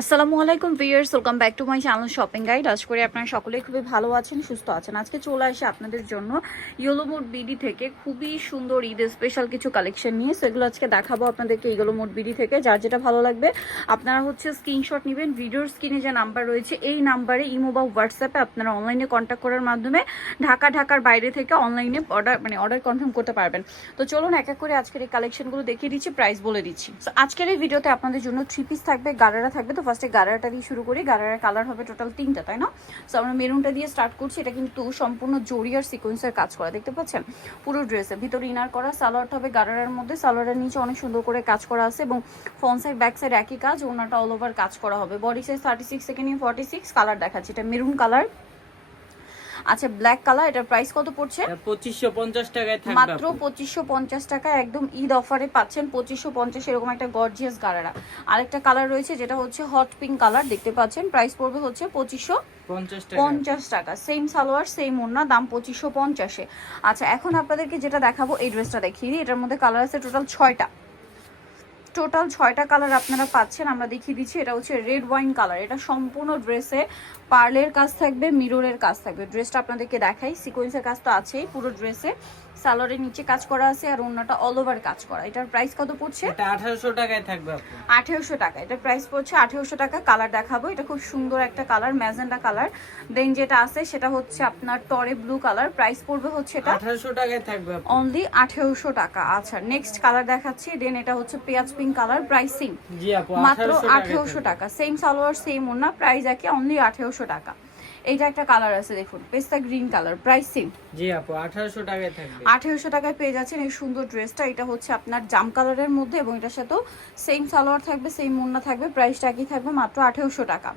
আসসালামু আলাইকুম viewers, welcome back to my channel shopping guide. আশা করি আপনারা সকলেই খুবই ভালো আছেন, সুস্থ আছেন। আজকে চলে আসে আপনাদের জন্য ইয়েলো মোড বিডি থেকে খুবই সুন্দর ঈদের স্পেশাল কিছু কালেকশন নিয়ে। সেগুলো আজকে দেখাবো আপনাদেরকে ইয়েলো মোড বিডি থেকে। যার যেটা ভালো লাগবে আপনারা স্ক্রিনশট নেবেন। ভিডিওর স্ক্রিনে যে নাম্বার রয়েছে এই নাম্বারে ইমো বা হোয়াটসঅ্যাপে আপনারা অনলাইনে কন্ট্যাক্ট করার মাধ্যমে ঢাকার বাইরে থেকে অনলাইনে অর্ডার কনফার্ম করতে পারবেন। তো চলুন এক এক করে আজকের এই কালেকশনগুলো দেখিয়ে দিচ্ছি, প্রাইস বলে দিচ্ছি। আজকের এই ভিডিওতে আপনাদের জন্য 3 পিস থাকবে, গারারা থাকবে। তো ফার্স্টে গারারাটা দিয়ে শুরু করি। গারারার কালার হবে টোটাল 3টা, তাই না? সো আমরা মেরুনটা দিয়ে স্টার্ট করছি। এটা কিন্তু সম্পূর্ণ জরি আর সিকোয়েন্সের কাজ করা, দেখতে পাচ্ছেন পুরো ড্রেসে। ভিতরে ইনার করা, সালোয়ারটা হবে গারারার মধ্যে। সালোয়ারের নিচে অনেক সুন্দর করে কাজ করা আছে এবং ফ্রন্ট সাইড ব্যাক সাইড একই কাজ। ওনাটা অল ওভার কাজ করা হবে। বডি সাইজ 36 থেকে নিয়ে 46। কালার দেখাচ্ছি, এটা মেরুন কালার। আচ্ছা, ব্ল্যাক কালার। এটার প্রাইস কত পড়ছে? 2550 টাকায় থাকবে, মাত্র 2550 টাকা। একদম ঈদ অফারে পাচ্ছেন 2550 এরকম একটা গর্জিয়াস গারারা। আরেকটা কালার রয়েছে যেটা হচ্ছে হট পিঙ্ক কালার, দেখতে পাচ্ছেন। প্রাইস পড়বে হচ্ছে 2550 টাকা। সেম সালোয়ার সেম ওড়না, দাম 2550-এ। আচ্ছা, এখন আপনাদেরকে যেটা দেখাবো এই ড্রেসটা দেখিয়ে দিই। এটার মধ্যে কালার আছে টোটাল 6টা। টোটাল 6টা কালার আপনারা পাচ্ছেন। আমরা দেখিয়ে দিচ্ছি। এটা হচ্ছে রেড ওয়াইন কালার। এটা সম্পূর্ণ ড্রেসে পার্লের কাজ থাকবে, মিররের কাজ থাকবে। ড্রেসটা আপনাদেরকে দেখাই। সিকোয়েন্সের কাজ তো আছেই পুরো ড্রেসে। সালোয়ারের নিচে কাজ করা আছে আর ওন্নাটা অল ওভার কাজ করা। এটার প্রাইস কত পড়ছে? এটা 1800 টাকায় থাকবে আপু। 1800 টাকা। এটার প্রাইস পড়ছে 1800 টাকা। কালার দেখাবো। এটা খুব সুন্দর একটা কালার, ম্যাজেন্ডা কালার। দেন যেটা আছে সেটা হচ্ছে আপনার টরে ব্লু কালার। প্রাইস পড়বে হচ্ছে এটা 1800 টাকায় থাকবে আপু। অনলি 1800 টাকা। আচ্ছা, নেক্সট কালার দেখাচ্ছি। দেন এটা হচ্ছে পেঁয়াজ পিঙ্ক কালার। প্রাইসিং জি আপু, মাত্র 1800 টাকা। সেম সালোয়ার সেম ওড়না, প্রাইস একই, অনলি 1800 টাকা। এইটা একটা কালার আছে দেখুন, পেস্তা গ্রিন কালার। প্রাইসিং জি আপু 1800 টাকায় থাকবে। 1800 টাকায় পেয়ে যাচ্ছেন এই সুন্দর ড্রেসটা। এটা হচ্ছে আপনার জাম কালারের মধ্যে এবং এটার সাথেও সেম সালোয়ার থাকবে, সেম ওড়না থাকবে। প্রাইসটা একই থাকবে, মাত্র 1800 টাকা।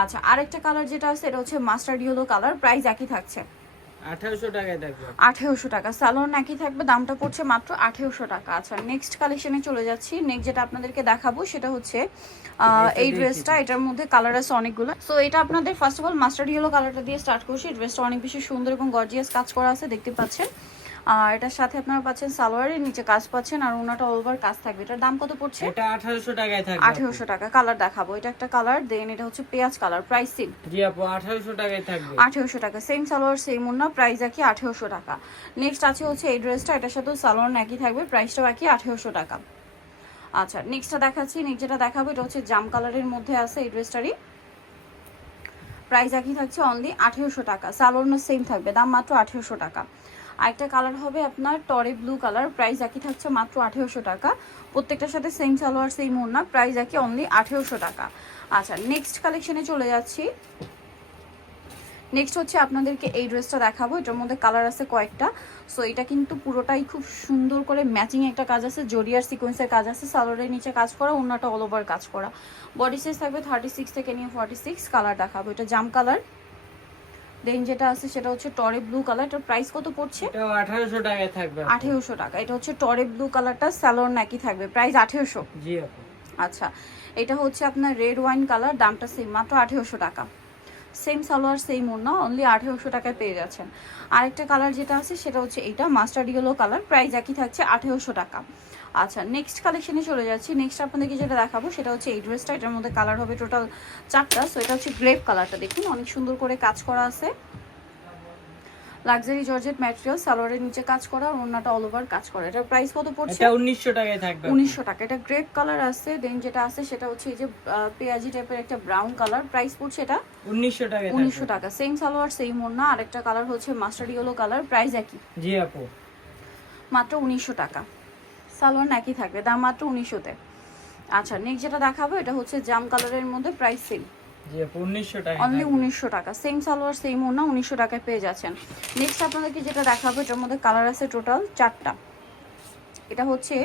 আচ্ছা, আরেকটা কালার যেটা আছে এটা হচ্ছে মাস্টার্ড ইয়েলো কালার। প্রাইস একই থাকছে, 1800 টাকায় থাকবে। 1800 টাকা। সালোয়ার একই থাকবে, দামটা পড়ছে মাত্র 1800 টাকা। আচ্ছা, নেক্সট কালেকশনে চলে যাচ্ছি। নেক্সট যেটা আপনাদেরকে দেখাবো সেটা হচ্ছে এই ড্রেসটা। এটার মধ্যে কালার আছে অনেকগুলো। সো এটা আপনাদের first of all mustard yellow কালারটা দিয়ে স্টার্ট করছি। ড্রেসটা অনেক বেশি সুন্দর এবং গর্জিয়াস কাজ করা আছে, দেখতে পাচ্ছেন। আর এটার সাথে আপনারা পাচ্ছেন সালোয়ারের নিচে কাজ পাচ্ছেন আর ওনাটা অল ওভার কাজ থাকবে। এটার দাম কত পড়ছে? এটা 1800 টাকায় থাকবে। 1800 টাকা। কালার দেখাবো। এটা একটা কালার। দেন এটা হচ্ছে পেঁয়াজ কালার। প্রাইসিং জি আপু 1800 টাকায় থাকবে। 1800 টাকা। সেম সালোয়ার সেম ওড়না, প্রাইস একই, 1800 টাকা। নেক্সট আছে হচ্ছে এই ড্রেসটা। এটার সাথেও সালোয়ার একই থাকবে, প্রাইসটাও একই, 1800 টাকা। আচ্ছা, নেক্সটটা দেখাচ্ছি। নেক্সট যেটা দেখাবো এটা হচ্ছে জাম কালারের মধ্যে আছে এই ড্রেসটারই। প্রাইস একই থাকছে, অনলি 1800 টাকা। সালোয়ার সেম থাকবে, দাম মাত্র 1800 টাকা। আরেকটা কালার হবে আপনার টরে ব্লু কালার। প্রাইস একই থাকছে, মাত্র 1800 টাকা। প্রত্যেকটার সাথে সেম সালোয়ার সেম ওড়না, প্রাইস একই, অনলি 1800 টাকা। আচ্ছা, নেক্সট কালেকশনে চলে যাচ্ছি। নেক্সট হচ্ছে আপনাদেরকে এই ড্রেসটা দেখাবো। এটার মধ্যে কালার আছে কয়েকটা। সো এটা কিন্তু পুরোটাই খুব সুন্দর করে ম্যাচিং একটা কাজ আছে, জরিয়ার সিকোয়েন্সের কাজ আছে। সালোয়ারের নিচে কাজ করা, ওড়নাটা অল ওভার কাজ করা। বডি সাইজ থাকবে 36 থেকে নিয়ে 46। কালার দেখাবো। এটা জাম কালার। দেন যেটা আছে সেটা হচ্ছে টরে ব্লু কালার। এটার প্রাইস কত পড়ছে? এটা 1800 টাকায় থাকবে। 1800 টাকা। এটা হচ্ছে টরে ব্লু কালারটা, সালোয়ার একই থাকবে, প্রাইস 1800। জি আপু। আচ্ছা, এটা হচ্ছে আপনার রেড ওয়াইন কালার, দামটা সেম, মাত্র 1800 টাকা। সেম সালোয়ার সেম ওড়না, অনলি 1800 টাকায় পেয়ে যাচ্ছেন। আরেকটা কালার যেটা আছে সেটা হচ্ছে এইটা মাস্টার্ড ইয়েলো কালার। প্রাইস একই থাকছে, 1800 টাকা। আচ্ছা, নেক্সট কালেকশনে চলে যাচ্ছি। নেক্সট আপনাদেরকে যেটা দেখাবো সেটা হচ্ছে এই ড্রেসটা। এটার মধ্যে কালার হবে টোটাল 4টা। সো এটা হচ্ছে গ্রেপ কালারটা, দেখুন অনেক সুন্দর করে কাজ করা আছে। লাক্সারি জর্জেট ম্যাটেরিয়াল, সালোয়ারের নিচে কাজ করা আর ওড়নাটা অল ওভার কাজ করা। এটার প্রাইস কত পড়ছে? এটা 1900 টাকায় থাকবে। 1900 টাকা। এটা গ্রেপ কালার আছে। দেন যেটা আছে সেটা হচ্ছে এই যে পেঁয়াজি টাইপের একটা ব্রাউন কালার। প্রাইস পড়ছে এটা 1900 টাকায়। 1900 টাকা। সেম সালোয়ার সেম ওড়না। আরেকটা কালার হচ্ছে মাস্টার্ড ইয়েলো কালার। প্রাইস একই, জি আপু। মাত্র 1900 টাকা। সালোয়ার একই থাকবে, দাম মাত্র 1900-তে। আচ্ছা, নেক্সট যেটা দেখাবো এটা হচ্ছে জাম কালারের মধ্যে। প্রাইস সেম, জি আপু 1900 টাকা। অনলি 1900 টাকা। সেম সালোয়ার সেম ওড়না, 1900 টাকায় পেয়ে যাচ্ছেন। নেক্সট আপনাদেরকে যেটা দেখাবো এটার মধ্যে কালার আছে টোটাল 4টা। এটা হচ্ছে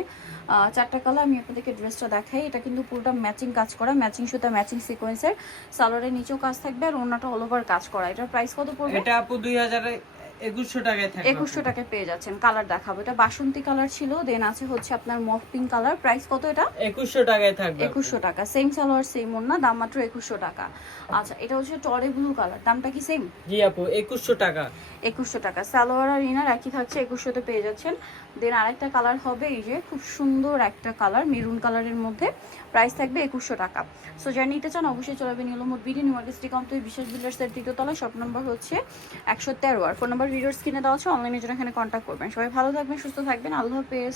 4টা কালার। আমি আপনাদেরকে ড্রেসটা দেখাই। এটা কিন্তু পুরোটা ম্যাচিং কাজ করা, ম্যাচিং সুতা ম্যাচিং সিকোয়েন্সের। সালোয়ারের নিচেও কাজ থাকবে আর ওড়নাটা অল ওভার কাজ করা। এটার প্রাইস কত পড়বে? এটা আপু 2100 টাকায় থাকবে 2100 টাকায় পেয়ে যাচ্ছেন। কালার দেখাবো, এটা বাসন্তী কালার ছিল, দেন আছে হচ্ছে আপনার মফ পিঙ্ক কালার। প্রাইস কত এটা? 2100 টাকায় থাকবে 2100 টাকা। সেম সালোয়ার সেম ওড়না, দাম মাত্র 2100 টাকা। আচ্ছা, এটা হচ্ছে টরে ব্লু কালার, দামটা কি সেম? জি আপু 2100 টাকা 2100 টাকা। সালোয়ার আর ইনার একই থাকছে, 2100 তে পেয়ে যাচ্ছেন। দেন আরেকটা কালার হবে এই যে খুব সুন্দর একটা কালার, মেরুন কালারের মধ্যে, প্রাইস থাকবে 2100 টাকা। সো যারা নিতে চান অবশ্যই চলে যাবেন yellow mode BD, new market city complex, বিশেষ বিল্ডার্সের তৃতীয় তলা, শপ নম্বর হচ্ছে 113। আর ফোন নাম্বার ভিডিওর স্ক্রিনে দেওয়া আছে, অনলাইনে জন্য এখানে কন্ট্যাক্ট করবেন। সবাই ভালো থাকবেন, সুস্থ থাকবেন, আল্লাহ হাফেজ।